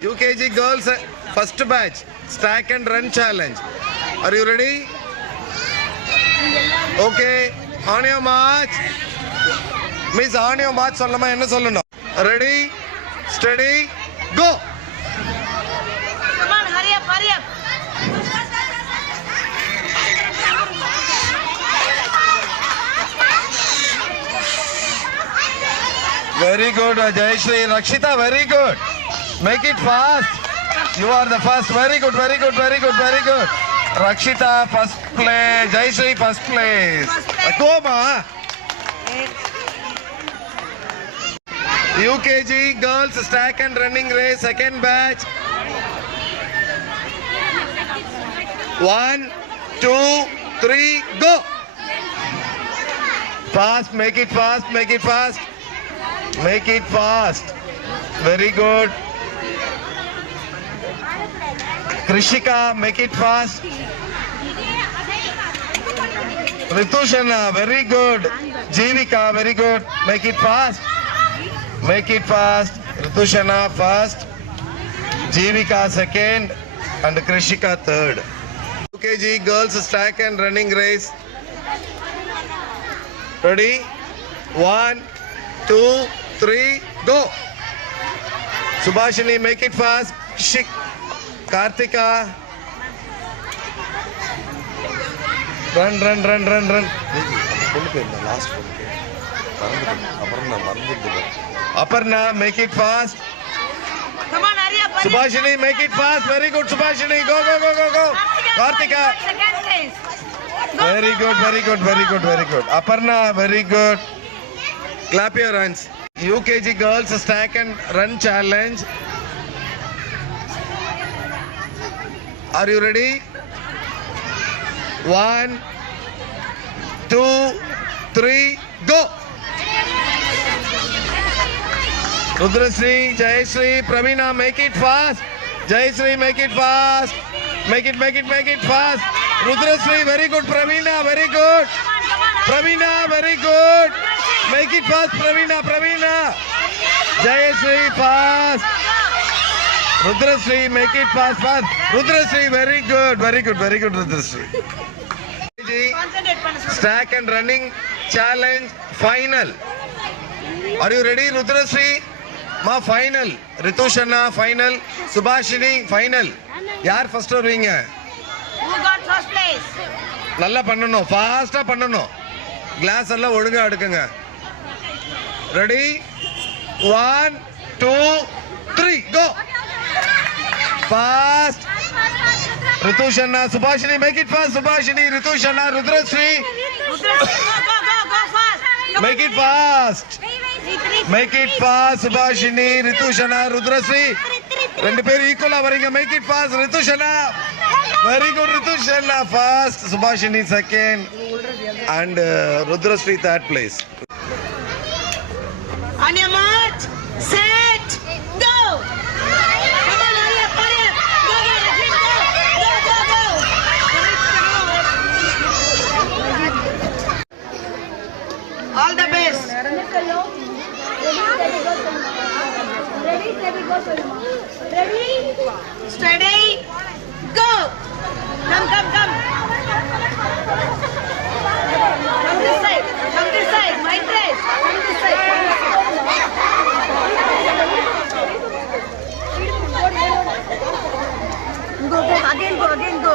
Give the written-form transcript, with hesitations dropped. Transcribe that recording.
UKG girls first batch stack and run challenge. Are you ready? Okay. On your march. Miss, on your march. Ready? Steady? Go! Come on, hurry up, hurry up. Very good, Jayashree. Rakshita, very good. Make it fast. You are the first. Very good, very good, very good, very good. Rakshita, first place. Jayashree, first place. Go, ma. UKG girls stack and running race, second batch. 1, 2, 3, go. Fast, make it fast, make it fast. Make it fast. Very good. Krishika, make it fast. Ritushana, very good. Jivika, very good. Make it fast. Make it fast. Ritushana first. Jivika second. And Krishika third. UKG girls stack and running race. Ready? 1, 2, 3, go. Subhashini, make it fast. Shik. Karthika. Run, run, run, run, run. Last one. Aparna, make it fast. Come on, hurry up. Subhashini, make it fast. Very good, Subhashini. Go, go, go, go, go. Karthika. Second place. Very good, very good, very good, very good. Aparna, very good. Clap your hands. UKG girls stack and run challenge. Are you ready? 1, 2, 3, go. Rudrashree, Jayashree, Pravina, make it fast. Jayashree, make it fast. Make it fast. Rudrashree, very good. Pravina, very good. Pravina, very good. Make it fast, Pravina, Pravina. Jayashree, fast. Rudrashree, make it fast, fast. Rudrashree, very good, very good, very good, Rudrashree. Stack and running challenge final. Are you ready, Rudrashree? Ma final. Ritushana final. Subhashini final. Yaar first வருவீங்க? Who got first place? நல்லா பண்ணணும், ஃபாஸ்டா பண்ணணும். Class எல்லாம் ஒழுங்கா எடுக்குங்க. Ready? 1, 2, 3, go. Fast. Ritushana, Subhashini, make it fast. Subhashini, Ritushana, Rudrashree. Go fast. Make it fast. Make it fast, Subhashini, Ritushana, Rudrashree. ரெண்டு பேரும் ஈக்குவலா வரீங்க. Make it fast, Ritushana. Very good, Ritushana. Fast. Subhashini second. And Rudrashree third place. On your march, set, go. Come on, hurry up, hurry up. Go, go, go. All the best. Ready, steady, go. Come. Come this side, my place. Come this side. Go, again go.